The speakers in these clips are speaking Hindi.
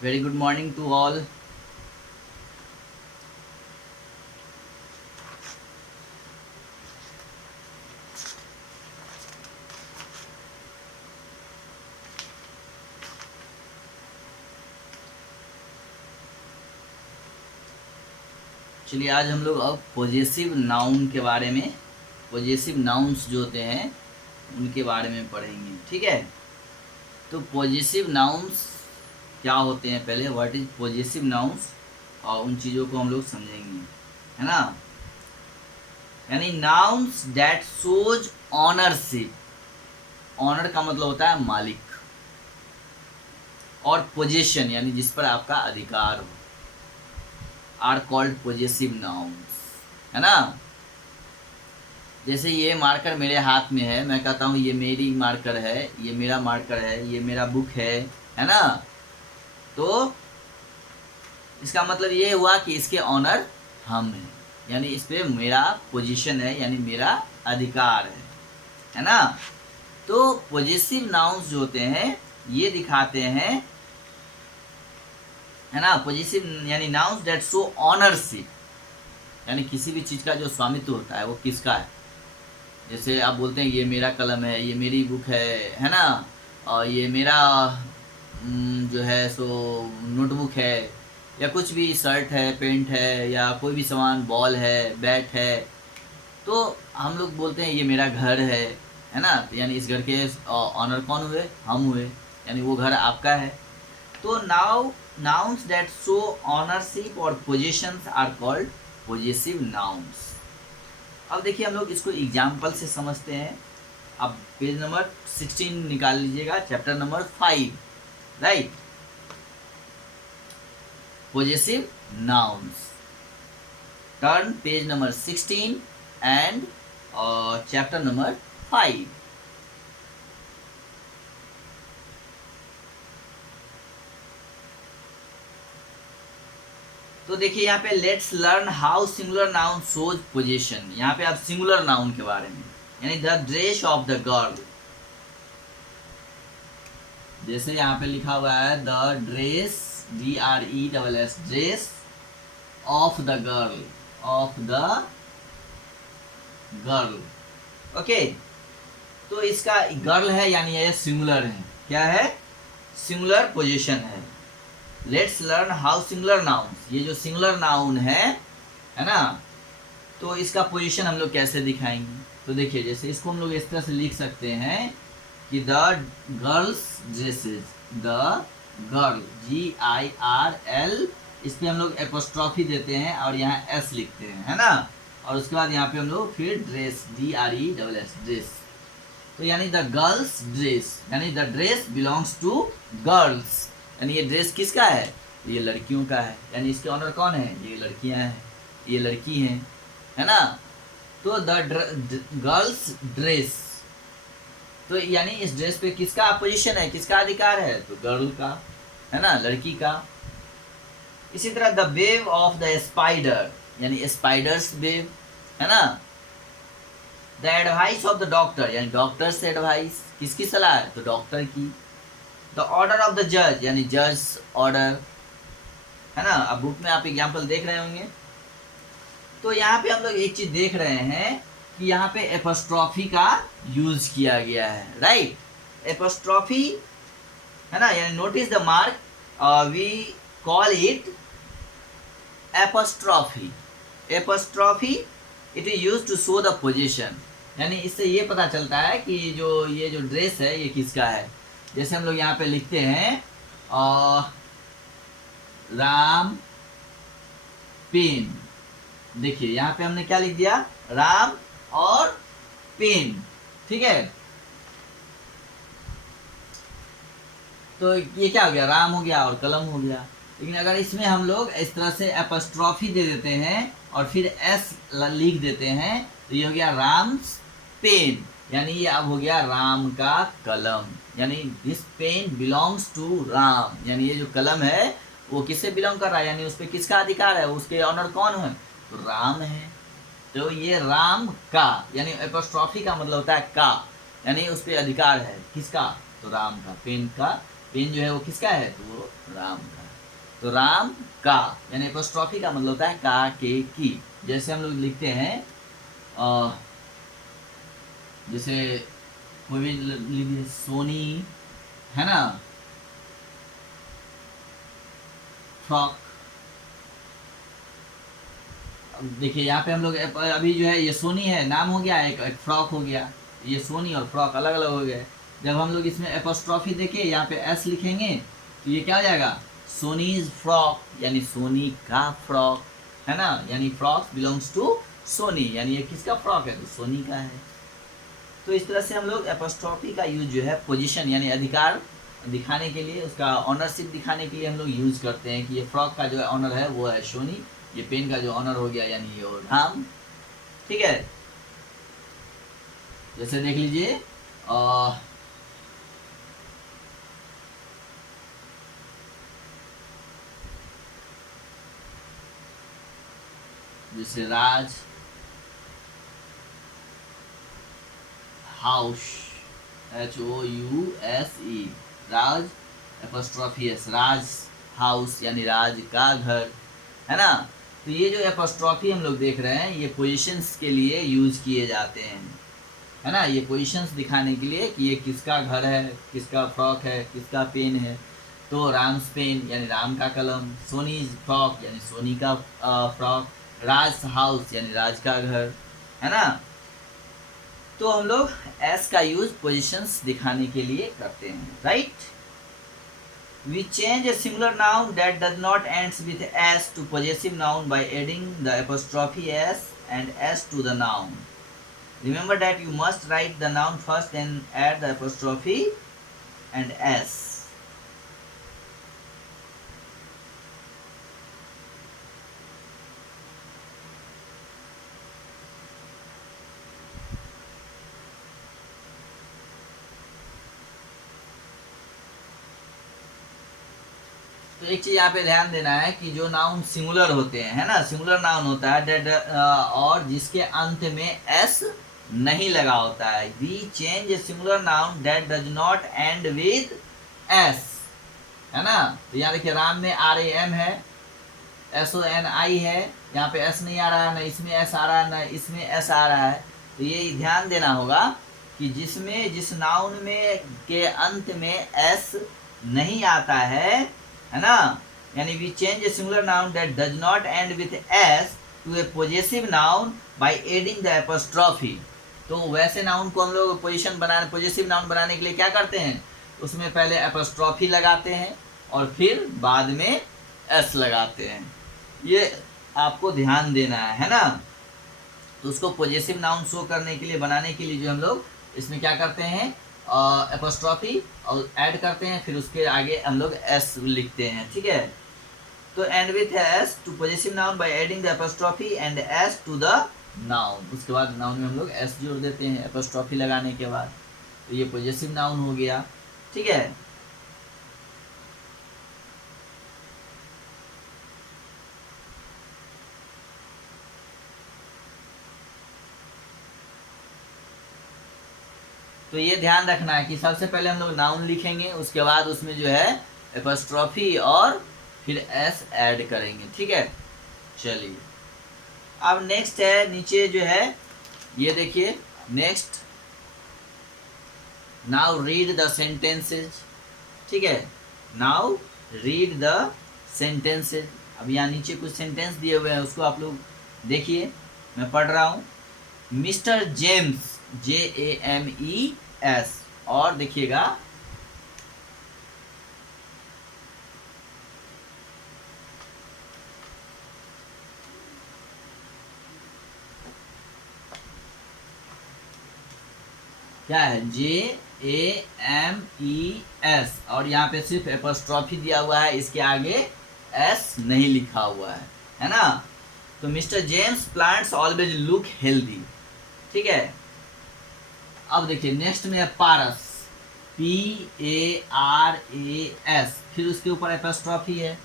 Very good morning to all. चलिए आज हम लोग अब पॉजेसिव नाउन के बारे में, पॉजेसिव नाउन्स जो होते हैं उनके बारे में पढ़ेंगे। ठीक है, तो पॉजेसिव नाउन्स क्या होते हैं, पहले व्हाट इज पॉजेसिव नाउन्स, और उन चीज़ों को हम लोग समझेंगे, है ना। यानी nouns that shows ownership, owner का मतलब होता है मालिक, और पोजेशन यानी जिस पर आपका अधिकार हो, आर कॉल्ड पॉजेसिव नाउन्स, है ना। जैसे ये मार्कर मेरे हाथ में है, मैं कहता हूँ ये मेरी मार्कर है, ये मेरा मार्कर है, ये मेरा बुक है ना। तो इसका मतलब ये हुआ कि इसके ऑनर हम हैं, यानी इस पे मेरा पोजीशन है, यानी मेरा अधिकार है ना। तो पॉजेसिव नाउन्स जो होते हैं ये दिखाते हैं, है ना। पॉजेसिव यानी नाउन्स दैट शो ऑनरशिप, यानी किसी भी चीज़ का जो स्वामित्व होता है वो किसका है। जैसे आप बोलते हैं ये मेरा कलम है, ये मेरी बुक है ना, और ये मेरा जो है सो नोटबुक है, या कुछ भी शर्ट है, पेंट है, या कोई भी सामान, बॉल है, बैट है, तो हम लोग बोलते हैं ये मेरा घर है ना। तो यानी इस घर के ऑनर कौन हुए, हम हुए, यानी वो घर आपका है। तो now nouns that show ownership और positions are called possessive nouns. अब देखिए हम लोग इसको एग्जाम्पल से समझते हैं। अब पेज नंबर 16 निकाल लीजिएगा, chapter number 5, right, possessive nouns. Turn page number 16 and chapter number 5। तो देखिए यहाँ पे let's learn how singular noun shows position. यहाँ पे आप सिंगुलर नाउन के बारे में, यानी the dress of the girl, जैसे यहाँ पे लिखा हुआ है the dress, DRESS, dress of the girl, of the girl, okay. तो इसका गर्ल है यानी ये सिंगुलर है, क्या है, सिंगुलर पोजीशन है। Let's learn how singular nouns, ये जो सिंगुलर नाउन है ना, तो इसका पोजीशन हम लोग कैसे दिखाएंगे। तो देखिए जैसे इसको हम लोग इस तरह से लिख सकते हैं कि the girls dresses, the girl, GIRL, इस पे हम लोग एपोस्ट्रॉफी देते हैं और यहाँ S लिखते हैं, है ना। और उसके बाद यहाँ पे हम लोग फिर ड्रेस, DRESS, ड्रेस। तो यानी द गर्ल्स ड्रेस, यानी the dress belongs to girls, यानी ये ड्रेस किसका है, ये लड़कियों का है, यानी इसके ऑनर कौन है, ये लड़कियां हैं, ये लड़की हैं, है ना। तो द गर्ल्स ड्रेस, तो यानी इस ड्रेस पे किसका अपोजिशन है, किसका अधिकार है, तो गर्ल का, है ना, लड़की का। इसी तरह the wave of the spider, यानी स्पाइडर्स वेव, है ना। The advice of the doctor, यानी डॉक्टर से एडवाइस, किसकी सलाह है, तो डॉक्टर की। द ऑर्डर ऑफ द जज, यानी जज ऑर्डर, है ना। अब बुक में आप एग्जाम्पल देख रहे होंगे। तो यहाँ पे हम लोग एक चीज देख रहे हैं कि यहाँ पे एपोस्ट्रॉफी का यूज किया गया है, राइट। एपोस्ट्रॉफी, है ना, यानी notice the mark, we call it apostrophe. Apostrophe it is use to show the position, यानी इससे ये पता चलता है कि ये जो ड्रेस है ये किसका है। जैसे हम लोग यहाँ पे लिखते हैं राम पेन, देखिए यहाँ पे हमने क्या लिख दिया, राम और पेन, ठीक है। तो ये क्या हो गया, राम हो गया और कलम हो गया। लेकिन अगर इसमें हम लोग इस तरह से एपोस्ट्रॉफी दे देते हैं और फिर S लिख देते हैं, तो ये हो गया राम्स पेन, यानी ये अब हो गया राम का कलम, यानी this pen belongs to Ram, यानी ये जो कलम है वो किससे बिलोंग कर रहा है, यानी उस पर किसका अधिकार है, उसके ऑनर कौन है, तो राम है। तो ये राम का, यानी एपोस्ट्रॉफी का मतलब होता है का, यानी उस पर अधिकार है, किसका, तो राम का। पेन का, पेन जो है वो किसका है, तो वो राम का, तो राम का यानी एपोस्ट्रॉफी का मतलब होता है का, के, की। जैसे हम लोग लिखते हैं जैसे कोई भी लिखिए सोनी, है ना, फ्रॉक। देखिए यहाँ पे हम लोग अभी जो है ये सोनी है नाम हो गया, एक फ्रॉक हो गया। ये सोनी और फ्रॉक अलग अलग हो गए। जब हम लोग इसमें एपोस्ट्रॉफी देखें यहाँ पे एस लिखेंगे तो ये क्या हो जाएगा, सोनीज फ्रॉक, यानी सोनी का फ्रॉक, है ना, यानी फ्रॉक बिलोंग्स टू सोनी, यानी ये किसका फ्रॉक है, तो सोनी का है। तो इस तरह से हम लोग एपोस्ट्रॉफी का यूज जो है पोजीशन यानी अधिकार दिखाने के लिए, उसका ऑनरशिप दिखाने के लिए हम लोग यूज करते हैं कि ये फ्रॉक का जो ऑनर है वो है सोनी, ये पेन का जो ऑनर हो गया यानी ये राम। ठीक है, जैसे देख लीजिए जैसे राज हाउस, HOUSE, राज एपोस्ट्रॉफी एस, राज हाउस यानी राज का घर, है ना। तो ये जो एपोस्ट्रॉफी हम लोग देख रहे हैं ये पोजीशंस के लिए यूज किए जाते हैं, है ना, ये पोजीशंस दिखाने के लिए कि ये किसका घर है, किसका फ्रॉक है, किसका पेन है। तो राम्स पेन यानी राम का कलम, सोनीज फ्रॉक यानी सोनी का फ्रॉक, राज हाउस यानी राज का घर, है ना। तो हम लोग एस का यूज पोजीशंस दिखाने के लिए करते हैं, right. We change a singular noun that does not ends with s to possessive noun by adding the apostrophe s and s to the noun. Remember that you must write the noun first, then add the apostrophe and s. तो एक चीज यहाँ पे ध्यान देना है कि जो नाउन सिंगुलर होते हैं, है ना, सिंगुलर नाउन होता है डेट और जिसके अंत में एस नहीं लगा होता है। We change a singular noun that does not end with S, है ना। तो यहाँ देखिए राम में RAM है, SONI है, यहाँ पे एस नहीं आ रहा है, ना इसमें एस आ रहा है, ना इसमें एस आ रहा है। तो ये ध्यान देना होगा कि जिस नाउन में के अंत में एस नहीं आता है ना, यानी we change a singular noun that does not end with S to a possessive noun by adding the apostrophe. तो वैसे नाउन को हम लोग पॉजेसिव नाउन बनाने के लिए क्या करते हैं, उसमें पहले एपोस्ट्रॉफी लगाते हैं और फिर बाद में एस लगाते हैं। ये आपको ध्यान देना है ना। तो उसको पॉजेसिव नाउन शो करने के लिए, बनाने के लिए जो हम लोग इसमें क्या करते हैं, एपोस्ट्रॉफी और ऐड करते हैं, फिर उसके आगे हम लोग एस लिखते हैं, ठीक है। तो end with S to possessive noun by adding the apostrophe and S to the noun. उसके बाद नाउन में हम लोग एस जोड़ देते हैं एपोस्ट्रॉफी लगाने के बाद। तो ये पॉजेसिव नाउन हो गया, ठीक है। तो ये ध्यान रखना है कि सबसे पहले हम लोग नाउन लिखेंगे, उसके बाद उसमें जो है एपोस्ट्रॉफी और फिर एस ऐड करेंगे, ठीक है। चलिए अब नेक्स्ट है, नीचे जो है ये देखिए next, now read the sentences, ठीक है। Now read the sentences. अब यहाँ नीचे कुछ सेंटेंस दिए हुए हैं, उसको आप लोग देखिए, मैं पढ़ रहा हूँ। मिस्टर जेम्स, JAMES, और देखिएगा क्या है, JAMES, और यहाँ पे सिर्फ एपोस्ट्रॉफी दिया हुआ है, इसके आगे एस नहीं लिखा हुआ है ना। तो mister James plants always look healthy, ठीक है। अब देखिए नेक्स्ट में है पारस, PARAS, फिर उसके ऊपर एपोस्ट्रॉफी है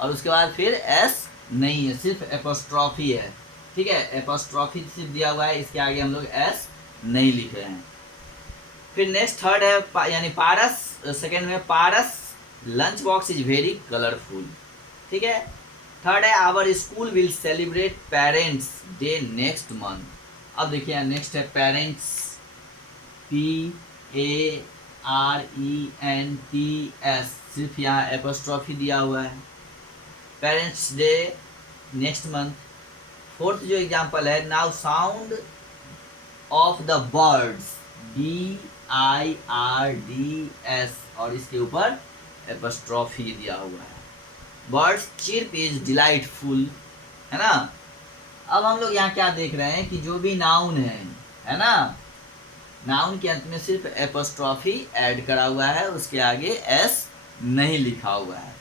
और उसके बाद फिर एस नहीं है, सिर्फ एपोस्ट्रॉफी है, ठीक है। एपोस्ट्रॉफी सिर्फ दिया हुआ है, इसके आगे हम लोग एस नहीं लिख रहे हैं। फिर नेक्स्ट थर्ड है यानी पारस, सेकेंड में Paras lunch box is very colourful, ठीक है। थर्ड है our school will celebrate parents day next month. अब देखिए यहाँ नेक्स्ट है पेरेंट्स, PARENTS, सिर्फ यहाँ एपोस्ट्रॉफी दिया हुआ है। Parents day next month. Fourth जो एग्जाम्पल है, now sound of the birds, BIRDS, और इसके ऊपर एपोस्ट्रॉफी दिया हुआ है। बर्ड्स चिर्प इज डिलाइटफुल, है ना। अब हम लोग यहाँ क्या देख रहे हैं कि जो भी नाउन है ना, नाउन के अंत में सिर्फ एपोस्ट्रॉफी ऐड करा हुआ है, उसके आगे एस नहीं लिखा हुआ है।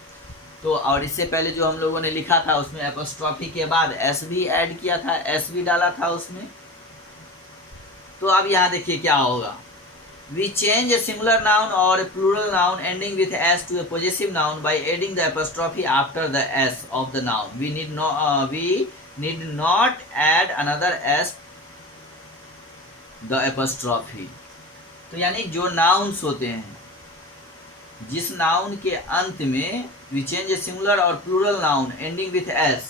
तो और इससे पहले जो हम लोगों ने लिखा था उसमें एपोस्ट्रॉफी के बाद एस भी ऐड किया था, एस भी डाला था उसमें। तो अब यहाँ देखिए क्या होगा, we change a singular noun और a plural noun ending with S to a possessive noun by adding the apostrophe after the s of the noun. We need not add another S the apostrophe. तो यानी जो नाउन्स होते हैं, जिस नाउन के अंत में वी चेंज ए सिंगुलर और plural noun ending with S,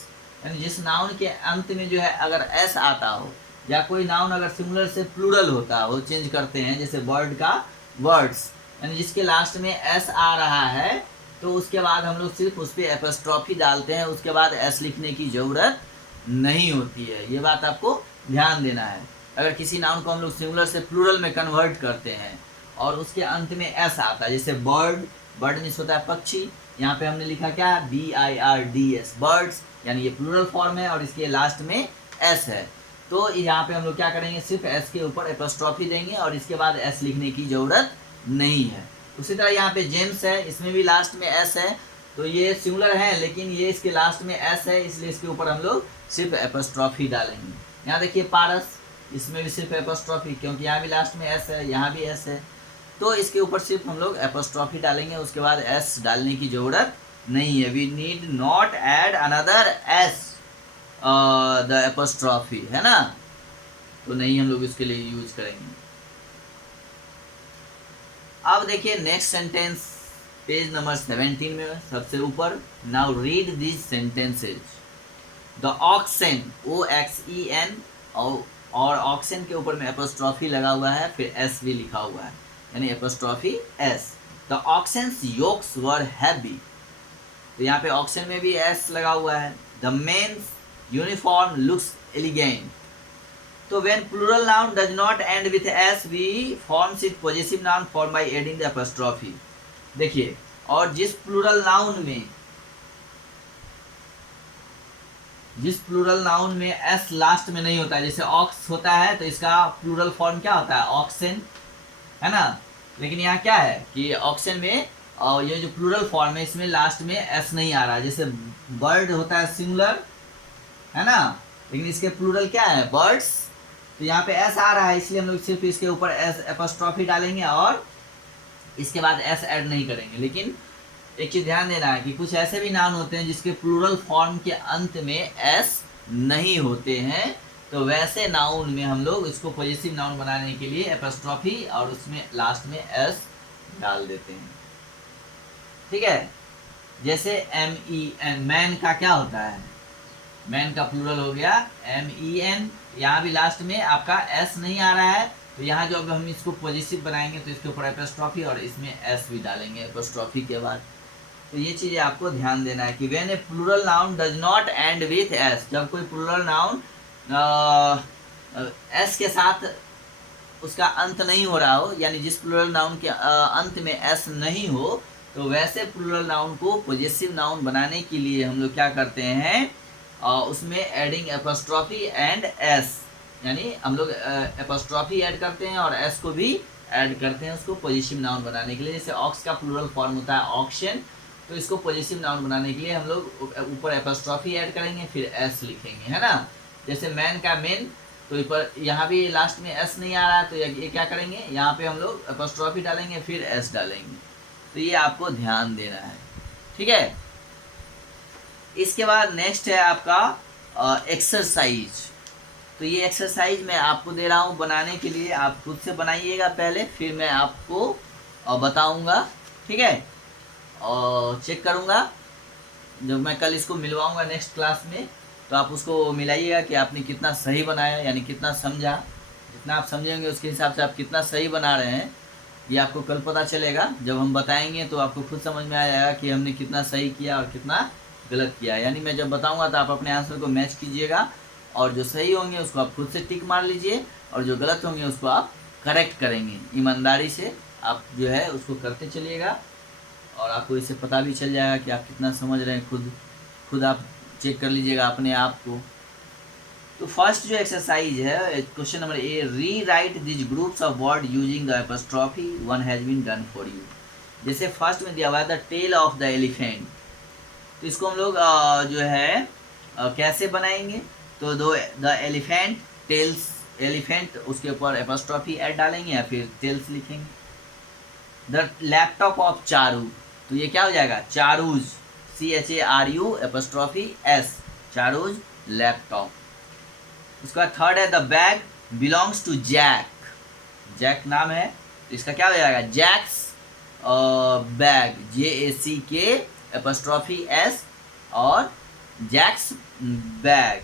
यानी जिस नाउन के अंत में जो है अगर एस आता हो, या कोई नाउन अगर सिंगुलर से प्लूरल होता हो, चेंज करते हैं जैसे बर्ड का वर्ड्स, यानी जिसके लास्ट में एस आ रहा है, तो उसके बाद हम लोग सिर्फ उस पर एपोस्ट्रॉफी डालते हैं, उसके बाद एस लिखने की ज़रूरत नहीं होती है। ये बात आपको ध्यान देना है। अगर किसी नाउन को हम लोग सिंगुलर से प्लूरल में कन्वर्ट करते हैं और उसके अंत में एस आता है, जैसे बर्ड, बर्ड मीन्स होता है पक्षी, यहाँ पे हमने लिखा क्या, BIRDS, बर्ड्स, यानी ये प्लूरल फॉर्म है और इसके लास्ट में एस है। तो यहाँ पे हम लोग क्या करेंगे, सिर्फ एस के ऊपर एपोस्ट्रॉफी देंगे और इसके बाद एस लिखने की ज़रूरत नहीं है। उसी तरह यहाँ पे जेम्स है, इसमें भी लास्ट में एस है, तो ये सिंगुलर है लेकिन ये इसके लास्ट में एस है, इसलिए इसके ऊपर हम लोग सिर्फ एपोस्ट्रॉफी डालेंगे। यहाँ देखिए पारस, इसमें भी सिर्फ एपोस्ट्रॉफी, क्योंकि यहाँ भी लास्ट में एस है, यहाँ भी एस है, तो इसके ऊपर सिर्फ हम लोग एपोस्ट्रॉफी डालेंगे, उसके बाद एस डालने की ज़रूरत नहीं है। We need not add another S the apostrophe, है ना, तो नहीं हम लोग इसके लिए यूज करेंगे। अब देखिए नेक्स्ट सेंटेंस पेज नंबर 17 में सबसे ऊपर, now read this sentences. The oxen, OXEN, और ऑक्सन के ऊपर में एपोस्ट्रॉफी लगा हुआ है, फिर एस भी लिखा हुआ है, यानी apostrophe s. The oxen's yokes were heavy, तो यहाँ पे ऑक्सन में भी एस लगा हुआ है। The men's uniform looks elegant, तो when plural noun does not end with s, we forms it possessive noun formed by adding the apostrophe। देखिए, और जिस प्लूरल नाउन में एस लास्ट में नहीं होता है, जैसे ऑक्स होता है तो इसका प्लूरल फॉर्म क्या होता है, ऑक्सन, है ना। लेकिन यहाँ क्या है कि ऑक्सन में और ये जो प्लूरल फॉर्म है इसमें लास्ट में एस नहीं आ रहा है। जैसे बर्ड होता है सिंगुलर, है ना, लेकिन इसके प्लूरल क्या है, बर्ड्स, तो यहाँ पे एस आ रहा है, इसलिए हम लोग सिर्फ इसके ऊपर एस एपोस्ट्रॉफी डालेंगे और इसके बाद एस ऐड नहीं करेंगे। लेकिन एक चीज़ ध्यान देना है कि कुछ ऐसे भी नाउन होते हैं जिसके प्लूरल फॉर्म के अंत में एस नहीं होते हैं, तो वैसे नाउन में हम लोग इसको पॉजिटिव नाउन बनाने के लिए एपोस्ट्रॉफी और उसमें लास्ट में एस डाल देते हैं, ठीक है। जैसे MEN, मैन का क्या होता है, मैन का प्लूरल हो गया MEN, यहाँ भी लास्ट में आपका एस नहीं आ रहा है, तो यहाँ जो अब हम इसको पॉजिटिव बनाएंगे तो इसके ऊपर एपोस्ट्रॉफी और इसमें एस भी डालेंगे एपोस्ट्रॉफी के बाद। तो ये चीज़ें आपको ध्यान देना है कि when a plural noun does not end with S, जब कोई प्लूरल नाउन एस के साथ उसका अंत नहीं हो रहा हो, यानी जिस प्लूरल नाउन के अंत में एस नहीं हो, तो वैसे प्लूरल नाउन को पॉजिटिव नाउन बनाने के लिए हम लोग क्या करते हैं, उसमें एडिंग एपोस्ट्रॉफी एंड एस, यानी हम लोग एपोस्ट्रॉफी ऐड करते हैं और एस को भी ऐड करते हैं उसको पॉजिटिव नाउन बनाने के लिए। जैसे ऑक्स का प्लूरल फॉर्म होता है ऑक्शन, तो इसको पॉजिटिव नाउन बनाने के लिए हम लोग ऊपर एपोस्ट्रॉफी ऐड करेंगे फिर एस लिखेंगे, है ना। जैसे मैन का मेन, तो ऊपर यहाँ भी लास्ट में एस नहीं आ रहा है, तो ये क्या करेंगे, यहाँ पे हम लोग एपोस्ट्रॉफी डालेंगे फिर एस डालेंगे। तो ये आपको ध्यान देना है, ठीक है। इसके बाद नेक्स्ट है आपका एक्सरसाइज। तो ये एक्सरसाइज मैं आपको दे रहा हूँ बनाने के लिए, आप खुद से बनाइएगा पहले, फिर मैं आपको बताऊँगा, ठीक है, और चेक करूँगा। जब मैं कल इसको मिलवाऊंगा नेक्स्ट क्लास में, तो आप उसको मिलाइएगा कि आपने कितना सही बनाया, यानी कितना समझा। जितना आप समझेंगे उसके हिसाब से आप कितना सही बना रहे हैं, ये आपको कल पता चलेगा। जब हम बताएंगे तो आपको खुद समझ में आ जाएगा कि हमने कितना सही किया और कितना गलत किया। यानी मैं जब बताऊंगा तो आप अपने आंसर को मैच कीजिएगा, और जो सही होंगे उसको आप खुद से टिक मार लीजिए, और जो गलत होंगे उसको आप करेक्ट करेंगे। ईमानदारी से आप जो है उसको करते चलिएगा, और आपको इससे पता भी चल जाएगा कि आप कितना समझ रहे हैं। खुद आप चेक कर लीजिएगा अपने आप को। तो फर्स्ट जो एक्सरसाइज है, question number A, rewrite this groups of word using the apostrophe, one has been done for you. जैसे फर्स्ट में दिया हुआ है the tail of the elephant, तो इसको हम लोग जो है कैसे बनाएंगे, तो दो द एलिफेंट टेल्स, एलिफेंट उसके ऊपर एपॉस्ट्रोफी ऐड डालेंगे या फिर टेल्स लिखेंगे। द लैपटॉप ऑफ चारू, तो ये क्या हो जाएगा, Charu's, CHARU apostrophe S, Charu's laptop. उसके बाद थर्ड है the bag belongs to Jack, Jack नाम है तो इसका क्या हो जाएगा, Jack's bag, JACK apostrophe S और जैक्स बैग,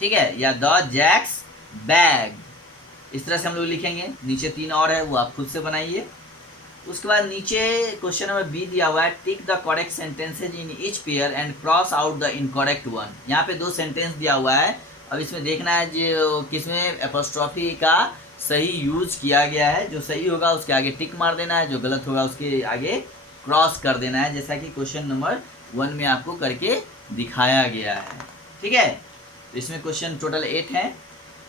ठीक है, या द जैक्स बैग, इस तरह से हम लोग लिखेंगे। नीचे 3 और है, वो आप खुद से बनाइए। उसके बाद नीचे क्वेश्चन नंबर बी दिया हुआ है, tick the correct sentences in each pair and cross out the incorrect one. यहाँ पे 2 सेंटेंस दिया हुआ है, अब इसमें देखना है जो किसमें एपॉस्ट्रोफी का सही यूज किया गया है। जो सही होगा उसके आगे टिक मार देना है, जो गलत होगा उसके आगे क्रॉस कर देना है, जैसा कि क्वेश्चन नंबर 1 में आपको करके दिखाया गया है, ठीक है। तो इसमें क्वेश्चन टोटल 8 है।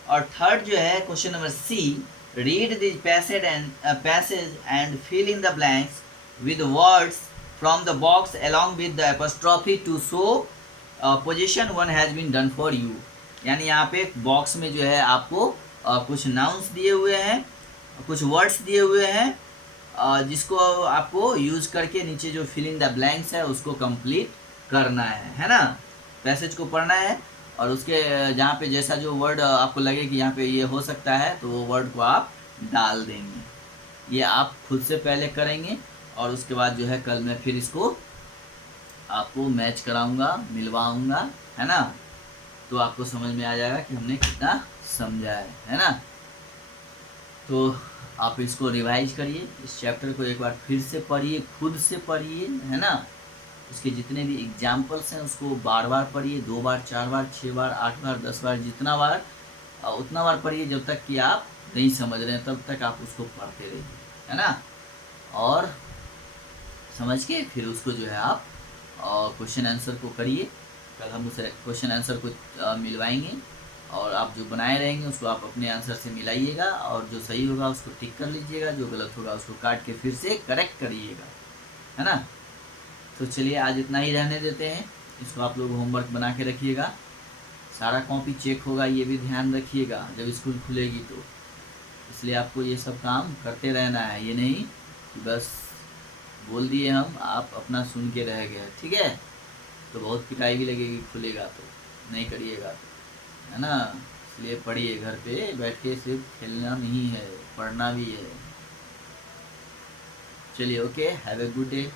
और थर्ड जो है question number C, read this passage and fill in the blanks with words from the box along with the apostrophe to show position one has been done for you। यानी यहाँ पे बॉक्स में जो है आपको कुछ नाउन्स दिए हुए हैं, कुछ वर्ड्स दिए हुए हैं, जिसको आपको यूज करके नीचे जो फिल इन द ब्लैंक्स है उसको कंप्लीट करना है ना। पैसेज को पढ़ना है और उसके जहाँ पे जैसा जो वर्ड आपको लगे कि यहाँ पे ये हो सकता है तो वो वर्ड को आप डाल देंगे। ये आप खुद से पहले करेंगे और उसके बाद जो है कल मैं फिर इसको आपको मैच कराऊंगा, मिलवाऊंगा, है ना। तो आपको समझ में आ जाएगा कि हमने कितना समझा है ना। तो आप इसको रिवाइज करिए, इस चैप्टर को एक बार फिर से पढ़िए, खुद से पढ़िए, है ना। उसके जितने भी एग्जाम्पल्स हैं उसको बार बार पढ़िए, 2 बार, 4 बार, 6 बार, 8 बार, 10 बार, जितना बार उतना बार पढ़िए, जब तक कि आप नहीं समझ रहे हैं तब तक आप उसको पढ़ते रहिए, है ना। और समझ के फिर उसको जो है आप क्वेश्चन आंसर को करिए। कल हम उसे क्वेश्चन आंसर को मिलवाएंगे और आप जो बनाए रहेंगे उसको आप अपने आंसर से मिलाइएगा, और जो सही होगा उसको टिक कर लीजिएगा, जो गलत होगा उसको काट के फिर से करेक्ट करिएगा, है ना। तो चलिए आज इतना ही रहने देते हैं। इसको आप लोग होमवर्क बना के रखिएगा, सारा कॉपी चेक होगा, ये भी ध्यान रखिएगा जब स्कूल खुलेगी तो। इसलिए आपको ये सब काम करते रहना है, ये नहीं कि बस बोल दिए हम, आप अपना सुन के रह गए, ठीक है। तो बहुत पिटाई भी लगेगी खुलेगा तो, नहीं करिएगा तो, है ना। इसलिए पढ़िए, घर पे बैठ के सिर्फ खेलना नहीं है, पढ़ना भी है। चलिए, okay, have a good day.